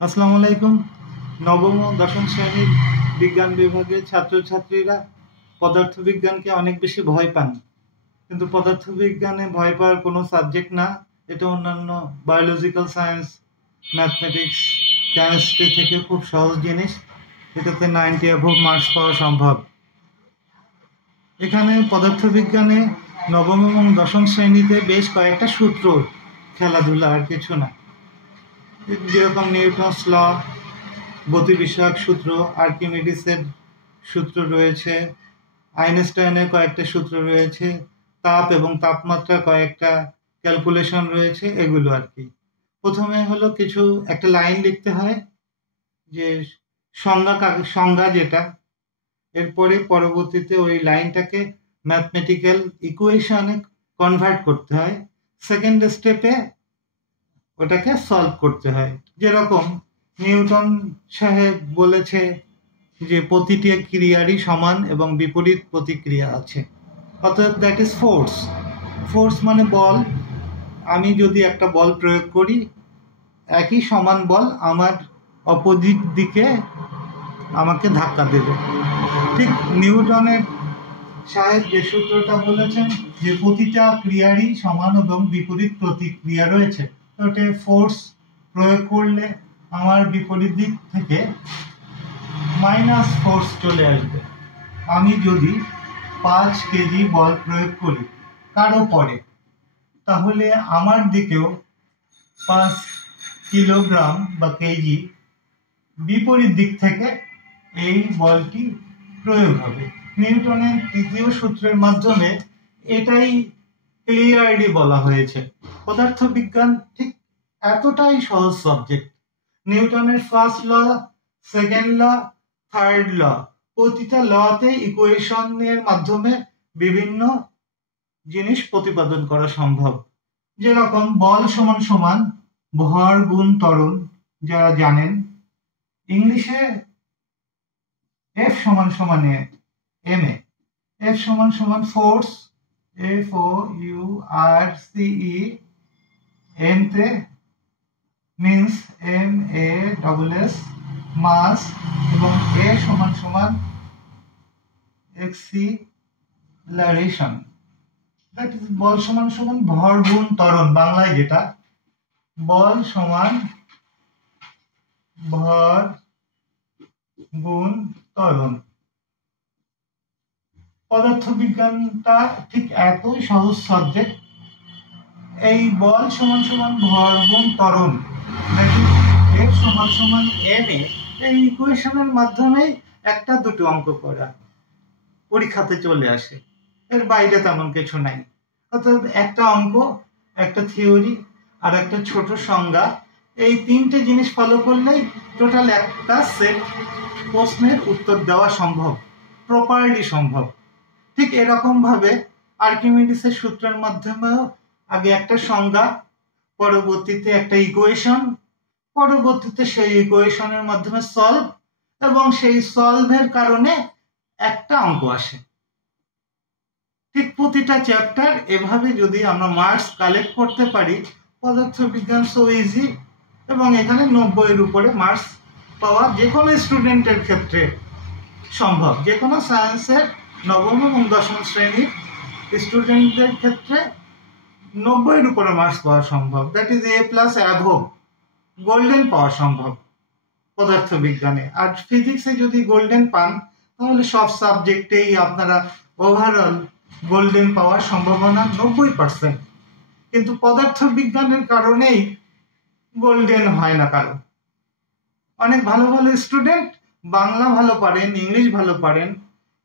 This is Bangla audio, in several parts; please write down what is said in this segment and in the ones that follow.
আসসালামু আলাইকুম। নবম ও দশম শ্রেণীর বিজ্ঞান বিভাগের ছাত্রছাত্রীরা পদার্থবিজ্ঞানকে অনেক বেশি ভয় পান, কিন্তু পদার্থবিজ্ঞানে ভয় পাওয়ার কোনো সাবজেক্ট না। এটা অন্যান্য বায়োলজিক্যাল সায়েন্স, ম্যাথমেটিক্স, কেমিস্ট্রি থেকে খুব সহজ জিনিস। এটাতে 90 অ্যাবভ মার্কস পাওয়া সম্ভব। এখানে পদার্থবিজ্ঞানে নবম এবং দশম শ্রেণীতে বেশ কয়েকটা সূত্র খেলাধুলা, আর কিছু না। যেরকম নিউটনস ল, গতি বিষয়ক সূত্র, আর্কিমিডিসের সূত্র রয়েছে, আইনস্টাইনের কয়েকটা সূত্র রয়েছে, তাপ এবং তাপমাত্রা কয়েকটা ক্যালকুলেশন রয়েছে, এগুলো আর কি। প্রথমে হলো একটা লাইন লিখতে হয়, যে সংজ্ঞা যেটা, এরপরে পরবর্তীতে ওই লাইনটাকে ম্যাথমেটিক্যাল ইকুয়েশনে কনভার্ট করতে হয়। সেকেন্ড স্টেপে ওটাকে সলভ করতে হয়। যেরকম নিউটন সাহেব বলেছে যে প্রতিটি ক্রিয়ারই সমান এবং বিপরীত প্রতিক্রিয়া আছে, অর্থাৎ দ্যাট ইজ ফোর্স। ফোর্স মানে বল। আমি যদি একটা বল প্রয়োগ করি, একই সমান বল আমার অপোজিট দিকে আমাকে ধাক্কা দেবে। ঠিক নিউটনের সাহেব যে সূত্রটা বলেছেন যে প্রতিটা ক্রিয়ারই সমান এবং বিপরীত প্রতিক্রিয়া রয়েছে, ওটা ফোর্স প্রয়োগ করলে আমার বিপরীত দিক থেকে মাইনাস ফোর্স চলে আসবে। আমি যদি 5 কেজি বল প্রয়োগ করি কারো পরে, তাহলে আমার দিকেও 5 কিলোগ্রাম বা কেজি বিপরীত দিক থেকে এই বলটি প্রয়োগ হবে। নিউটনের তৃতীয় সূত্রের মাধ্যমে এটাই ক্লিয়ারলি বলা হয়েছে। পদার্থবিজ্ঞান ঠিক এতটাই সহজ সাবজেক্ট। নিউটনের first law, second law, third law, প্রতিটা লতে ইকুয়েশনের মাধ্যমে বিভিন্ন জিনিস প্রতিপাদন করা সম্ভব। যেরকম বল সমান সমান ভর গুণ ত্বরণ, যারা জানেন। ইংলিশে এফ সমান সমান এম এ, এফ সমান সমান ফোর্স, FOURCE, এম তে মিন্স MASS, মাস, এবং এ সমান সমান এক্সিলারেশন। দ্যাট ইজ বল সমান সমান ভর গুণ ত্বরণ। বাংলায় যেটা, বল সমান ভর গুণ ত্বরণ। পদার্থবিজ্ঞানটা ঠিক এতই সহজ সাবজেক্ট। এই বল সমান সমান ভর গুণ ত্বরণ, এফ সমান সমান এম এ, এই ইকুয়েশনের মাধ্যমে একটা দুটো অঙ্ক করা পরীক্ষাতে চলে আসে। এর বাইরে তেমন কিছু নাই। অর্থাৎ একটা অঙ্ক, একটা থিওরি, আর একটা ছোট সংজ্ঞা, এই তিনটে জিনিস ফলো করলেই টোটাল একটা সেট প্রশ্নের উত্তর দেওয়া সম্ভব, প্রপারলি সম্ভব। ঠিক এরকম ভাবে আর্কিমিডিসের সূত্রের মাধ্যমেও আগে একটা সংজ্ঞা, পরবর্তীতে একটা ইকুয়েশন, পরবর্তীতে সেই ইকুয়েশনের মাধ্যমে সলভ, এবং সেই সলভের কারণে একটা অঙ্ক আসে। ঠিক প্রতিটা চ্যাপ্টার এভাবে যদি আমরা মার্কস কালেক্ট করতে পারি, পদার্থবিজ্ঞান সো ইজি। এবং এখানে 90-এর উপরে মার্কস পাওয়া যে কোনো স্টুডেন্টের ক্ষেত্রে সম্ভব। যে কোনো সায়েন্সের নবম এবং দশম শ্রেণীর স্টুডেন্টদের ক্ষেত্রে 90-এর উপরে মার্কস পাওয়া সম্ভব। That is A+ above, golden পাওয়া সম্ভব পদার্থবিজ্ঞানে। আর ফিজিক্সে যদি গোল্ডেন পান, তাহলে সব সাবজেক্টেই আপনারা ওভারঅল গোল্ডেন পাওয়ার সম্ভাবনা 90%। কিন্তু পদার্থবিজ্ঞানের কারণেই গোল্ডেন হয় না কারণ। অনেক ভালো ভালো স্টুডেন্ট বাংলা ভালো পারেন, ইংলিশ ভালো পারেন,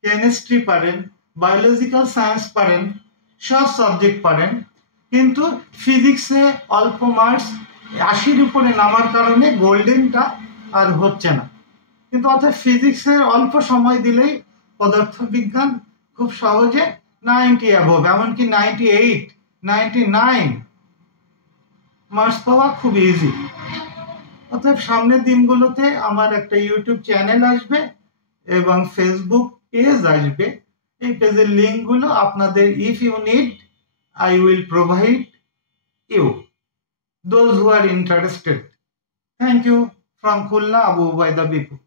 কেমিস্ট্রি পারেন, বায়োলজিক্যাল সায়েন্স পারেন, সব সাবজেক্ট পারেন, কিন্তু ফিজিক্সে অল্প মার্কস 80-র উপরে নামার কারণে গোল্ডেনটা আর হচ্ছে না। কিন্তু অর্থাৎ ফিজিক্সের অল্প সময় দিলেই পদার্থবিজ্ঞান খুব সহজে 90 অ্যাবভ, এমনকি 98, 99 মার্কস পাওয়া খুব ইজি। অর্থাৎ সামনের দিনগুলোতে আমার একটা ইউটিউব চ্যানেল আসবে এবং ফেসবুক পেজ আসবে। এই পেজের লিঙ্কগুলো আপনাদের, if you need, I will provide you, those who are interested. Thank you from Khulna, Abu Ubaida Bipu.